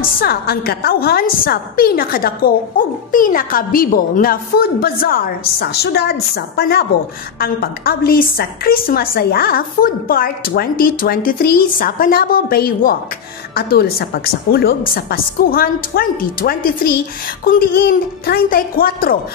Agsa ang katawhan sa pinakadako o pinakabibo nga food bazaar sa syudad sa Panabo, ang pag-abli sa Christmas Saya Food Park 2023 sa Panabo Baywalk. Atul sa pagsaulog sa Paskuhan 2023 kung diin 34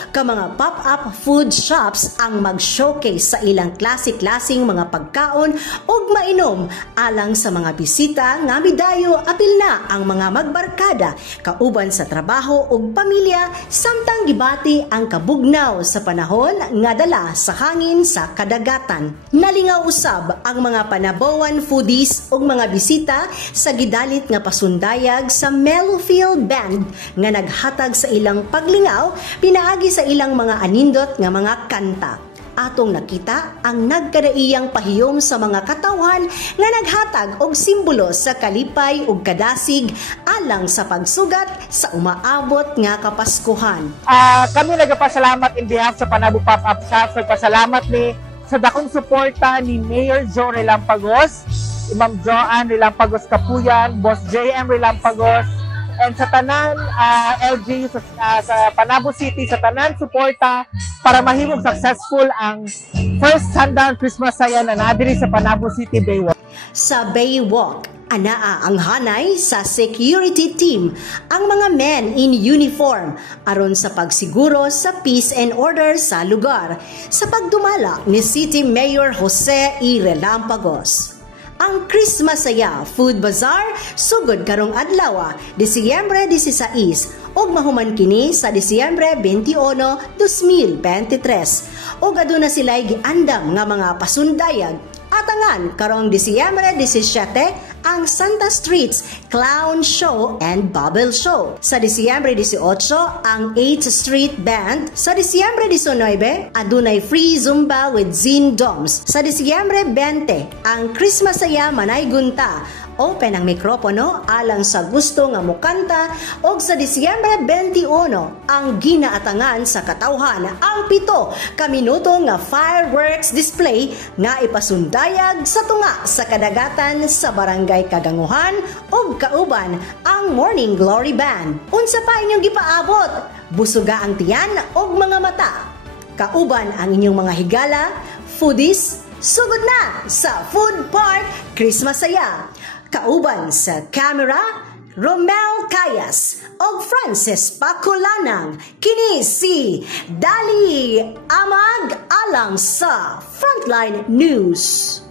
ka mga pop-up food shops ang mag-showcase sa ilang klase-klaseng mga pagkaon ug mainom alang sa mga bisita nga midayo apil na ang mga magbarkada kauban sa trabaho ug pamilya samtang gibati ang kabugnaw sa panahon nga dala sa hangin sa kadagatan. Nalingaw usab ang mga Panaboan foodies ug mga bisita sa gidalit nga pasundayag sa Mellowfield Band nga naghatag sa ilang paglingaw pinaagi sa ilang mga anindot nga mga kanta. Atong nakita ang nagkadaiyang pahiyom sa mga katawhan nga naghatag og simbolo sa kalipay ug kadasig alang sa pagsugat sa umaabot nga kapaskuhan. Kami nagapasalamat in behalf sa Panabo Pop-Up Shop. Nagpasalamat ni sa dakong suporta ni Mayor Joe Relampagos, Ma'am Joanne Relampagos Kapuyan, Boss JM Relampagos, and sa tanan LG sa Panabo City, sa tanan suporta para mahimong successful ang first Sundown Christmas Saya na nadiri sa Panabo City Baywalk. Sa Baywalk, anaa ang hanay sa security team, ang mga men in uniform aron sa pagsiguro sa peace and order sa lugar sa pagdumala ni City Mayor Jose E. Relampagos. Ang Christmas Saya Food Bazaar sugod karong adlaw, Disyembre 16 ug mahuman kini sa Disyembre 21, 2023. Ug aduna sila'y giandam nga mga pasundayag. Atangan karong Disyembre 17 ang Santa Streets Clown Show and Bubble Show. Sa Disyembre 18 ang 8th Street Band. Sa Disyembre 19 adunay free Zumba with Zine Doms. Sa Disyembre 20 ang Christmas Saya Manay Gunta. Open ang mikropono alang sa gusto nga mukanta og sa Disyembre 21 ang ginaatangan sa katawhan ang 7 ka minuto nga fireworks display nga ipasundayag sa tunga sa kadagatan sa Barangay Kaganguhan ug kauban ang Morning Glory Band. Unsa pa inyong gipaabot? Busuga ang tiyan ug mga mata. Kauban ang inyong mga higala, foodies, sugod na sa Food Park Christmas Saya. Kauban sa camera, Romel Cayas o Francis Paculanang, kini si Dali Amag alang sa Frontline News.